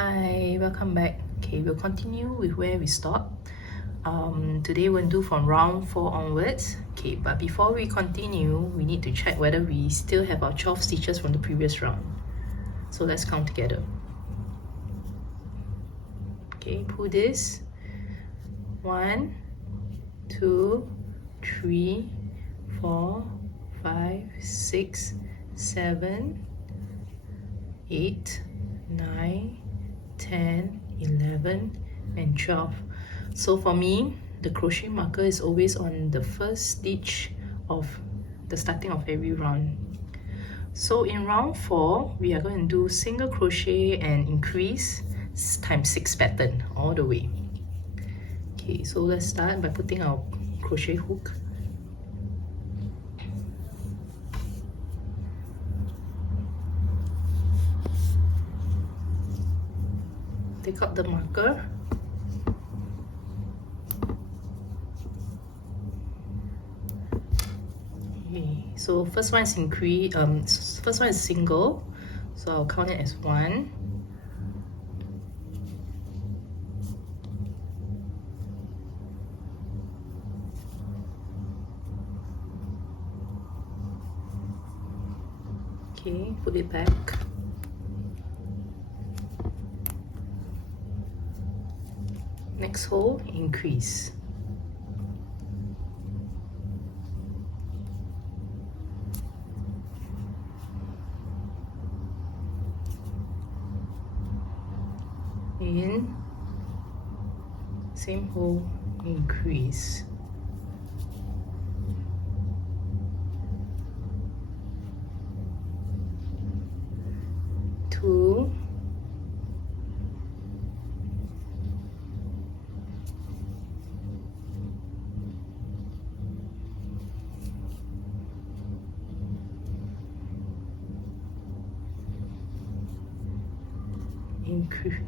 Hi, welcome back. Okay, we'll continue with where we stopped. Today we'll do from round 4 onwards. Okay, but before we continue, we need to check whether we still have our 12 stitches from the previous round. So let's count together. Okay, pull this. 1, 2, 3, 4, 5, 6, 7, 8, 9, 10, 11 and 12. So for me, the crochet marker is always on the first stitch of the starting of every round. So in round 4, we are going to do single crochet and increase times 6 pattern all the way. Okay, so let's start by putting our crochet hook. Take out the marker. Okay, so first one is first one is single, so I'll count it as 1. Okay, put it back. Next hole, increase. In, same hole, increase. Two,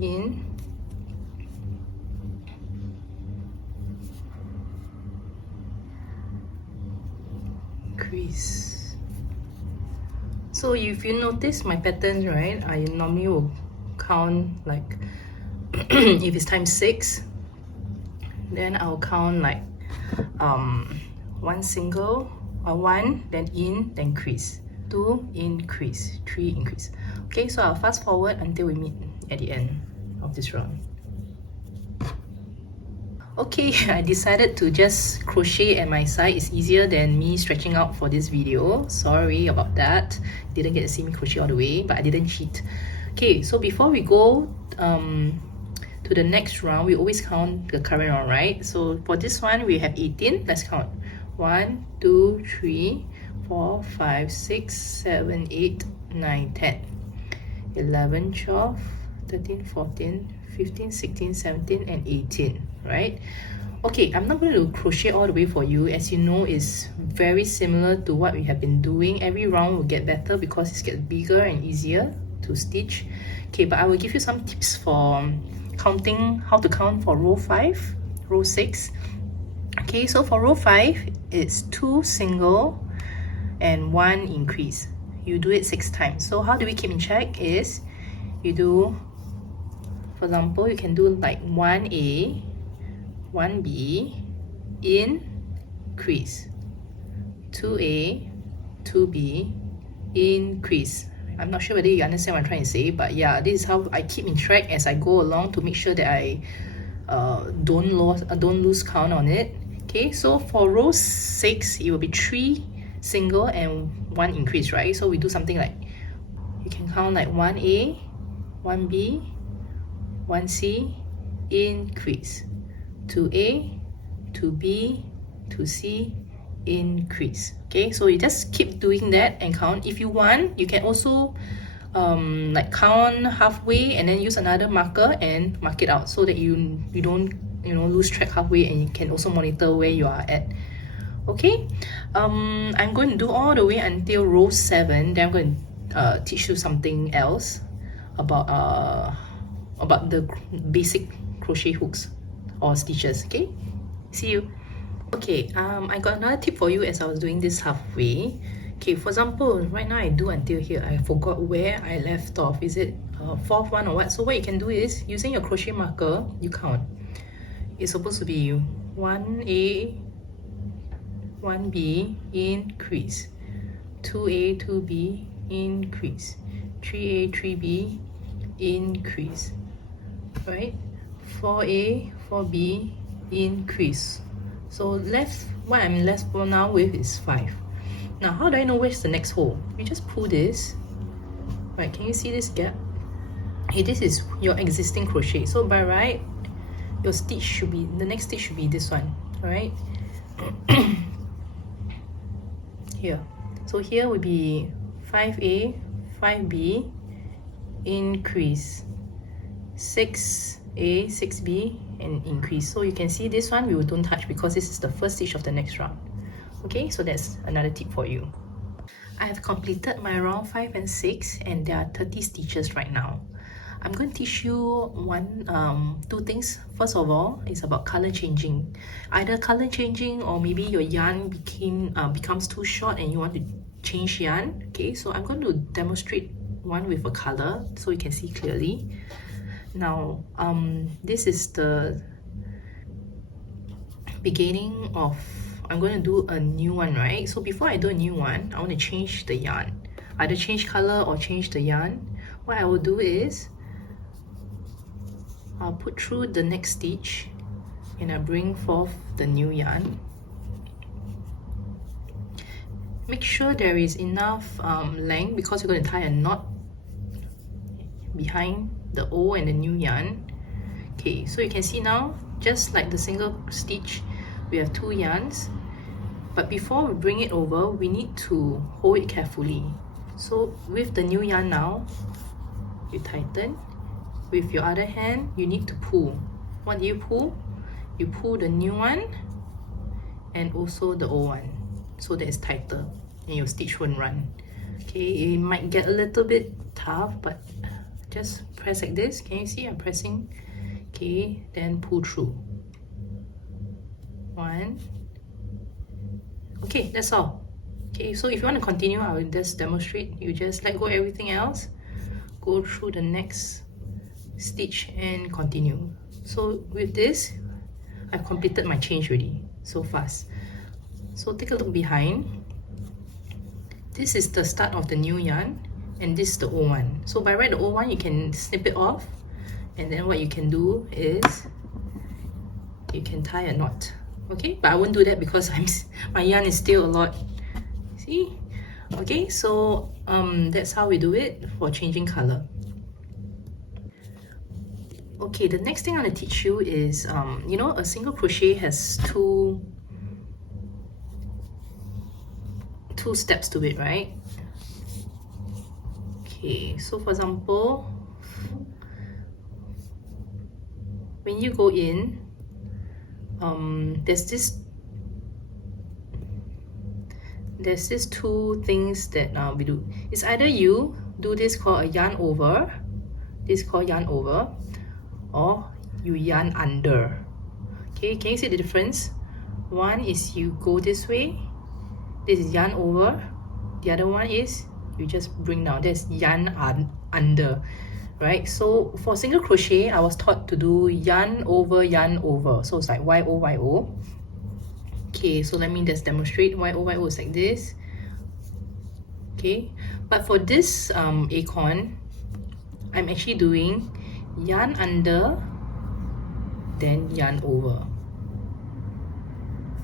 in, increase. So if you notice my patterns, right, I normally will count like if it's times 6, then I'll count like 1 single, 1, then in, then increase, 2, increase, 3, increase. Okay, so I'll fast forward until we meet at the end of this round. Okay, I decided to just crochet at my side. It's easier than me stretching out for this video. Sorry about that. Didn't get to see me crochet all the way, but I didn't cheat. Okay, so before we go to the next round, we always count the current round, right? So for this one, we have 18. Let's count. 1, 2, 3, 4, 5, 6, 7, 8, 9, 10, 11, 12, 13, 14, 15, 16, 17 and 18, right? Okay, I'm not going to crochet all the way for you. As you know, it's very similar to what we have been doing. Every round will get better because it gets bigger and easier to stitch. Okay, but I will give you some tips for counting, how to count for row 5, row 6. Okay, so for row 5, it's 2 single and 1 increase. You do it 6 times. So how do we keep in check is you do, for example, you can do like 1A, 1B, increase, 2A, 2B, increase. I'm not sure whether you understand what I'm trying to say, but yeah, this is how I keep in track as I go along to make sure that I don't lose count on it. Okay, so for row 6, it will be 3 single and 1 increase, right? So we do something like, you can count like 1A, 1B, 1C, increase, 2A, 2B, 2C, increase. Okay, so you just keep doing that and count. If you want, you can also like count halfway and then use another marker and mark it out so that you don't lose track halfway, and you can also monitor where you are at. Okay, I'm going to do all the way until row 7. Then I'm going to teach you something else about the basic crochet hooks or stitches. Okay, see you. Okay, I got another tip for you as I was doing this halfway. Okay, for example, right now I do until here. I forgot where I left off. Is it fourth one or what. So what you can do is, using your crochet marker, you count. It's supposed to be 1A, 1B, increase, 2A, 2B, increase, 3A, 3B, increase, right? 4A, 4B, increase. So left, what I'm left for now with is 5. Now how do I know where's the next hole? You just pull this, right? Can you see this gap? Okay, this is your existing crochet. So by right, your stitch should be, the next stitch should be this one, right? Here. So here would be 5A, 5B, increase, 6A, 6B, and increase. So you can see this one we don't touch because this is the first stitch of the next round. Okay, so that's another tip for you. I have completed my round 5 and 6, and there are 30 stitches right now. I'm going to teach you two things. First of all, it's about color changing. Either color changing, or maybe your yarn becomes too short and you want to change yarn. Okay, so I'm going to demonstrate one with a color so you can see clearly. Now, this is the beginning of, I'm going to do a new one, right? So before I do a new one, I want to change the yarn. Either change color or change the yarn. What I will do is, I'll put through the next stitch and I bring forth the new yarn. Make sure there is enough length because you're going to tie a knot behind the old and the new yarn. Okay, so you can see now, just like the single stitch, we have 2 yarns. But before we bring it over, we need to hold it carefully. So with the new yarn now, you tighten. With your other hand, you need to pull. What do you pull? You pull the new one and also the old one, so that it's tighter and your stitch won't run. Okay, it might get a little bit tough, but just press like this. Can you see I'm pressing? Okay, then pull through. 1. Okay, that's all. Okay, so if you want to continue, I will just demonstrate. You just let go everything else, go through the next stitch and continue. So with this, I've completed my change already, so fast. So take a look behind. This is the start of the new yarn and this is the old one. So by right, the old one you can snip it off, and then what you can do is you can tie a knot. Okay, but I won't do that because my yarn is still a lot. See? Okay, so that's how we do it for changing color. Okay, the next thing I'm going to teach you is, you know, a single crochet has two steps to it, right? Okay, so for example, when you go in, there's this 2 things that we do. It's either you do this called a yarn over, this is called yarn over, or you yarn under. Okay, can you see the difference? One is you go this way, this is yarn over. The other one is you just bring down, that's yarn under, right? So for single crochet, I was taught to do yarn over, so it's like YO, YO. Okay, so let me just demonstrate. YO, YO is like this. Okay, but for this acorn, I'm actually doing yarn under, then yarn over.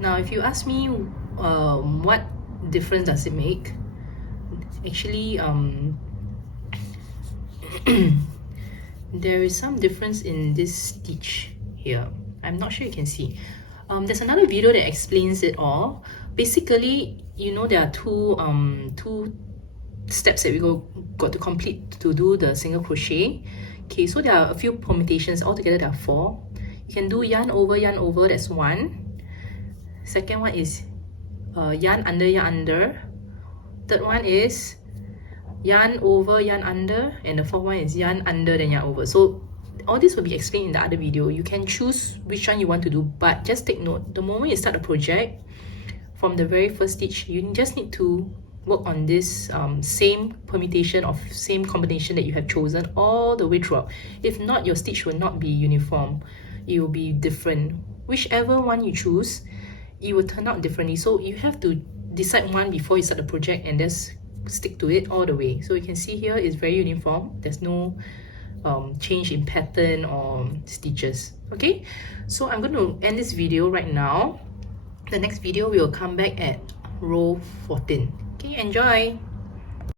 Now if you ask me what difference does it make, actually there is some difference in this stitch here. I'm not sure you can see. There's another video that explains it all. Basically, you know, there are two steps that we got to complete to do the single crochet. Okay, so there are a few permutations. Altogether there are 4. You can do yarn over, that's 1. Second one is yarn under. Third one is yarn over, yarn under, and the fourth one is yarn under then yarn over. So all this will be explained in the other video. You can choose which one you want to do, but just take note, the moment you start a project, from the very first stitch, you just need to work on this same permutation of same combination that you have chosen all the way throughout. If not, your stitch will not be uniform. It will be different. Whichever one you choose, it will turn out differently. So you have to decide one before you start the project and just stick to it all the way. So you can see here it's very uniform. There's no change in pattern or stitches. Okay, so I'm going to end this video right now. The next video we will come back at row 14. Okay, enjoy.